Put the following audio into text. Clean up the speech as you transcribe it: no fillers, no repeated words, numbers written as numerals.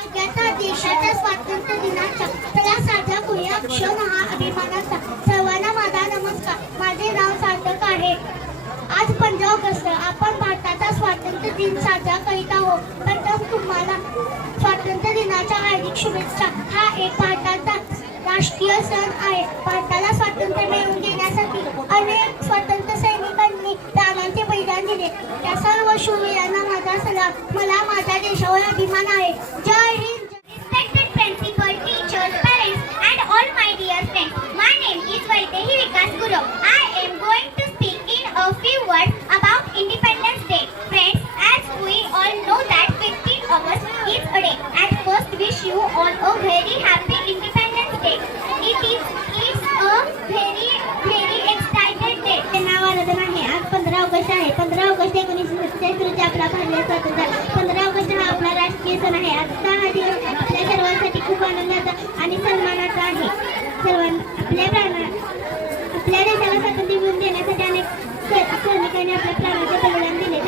अज्ञाता देशाच्या स्वातंत्र्य दिनाच्या चला साजरा करूया क्षण हा अभिमानाचा. सर्वांना माझा नमस्कार. माझे नाव सार्थक आहे. आज 15 ऑगस्ट आपण भारताचा स्वातंत्र्य दिन साजरा करीत आहोत. प्रथम तुम्हाला स्वातंत्र्य दिनाच्या हार्दिक शुभेच्छा. हा एक भारताचा राष्ट्रीय सण आहे. भारताला स्वातंत्र्य मिळवून देण्यासाठी अनेक स्वातंत्र्य सैनिकांनी प्राणांचे बलिदान दिले. त्या सर्व शूरवीरांना माझा सलाम. मला माझ्या देशावर अभिमान आहे. जय Hind. Respected principal, teachers, parents, and all my dear friends, my name is Vaitehi Vikas Guru. I am going to speak in a few words about Independence Day. Friends, as we all know that 15 August is a day. At first, wish you all a very happy Independence Day. It's a very excited day. नाव आराधना आहे. आज 15 August आहे. 15 August 1947 रोजी आपला भारतीय स्वातंत्र्य. 15 August हा आपला राष्ट्रीय सण आहे. आजचा हा दिवस आपल्या सर्वांसाठी खूप आनंदाचा आणि सन्मानाचा आहे. आपल्या देशाला स्वातंत्र्य मिळवून देण्यासाठी अनेक सैनिकांनी आपल्या प्राणाचे बलिदान दिले.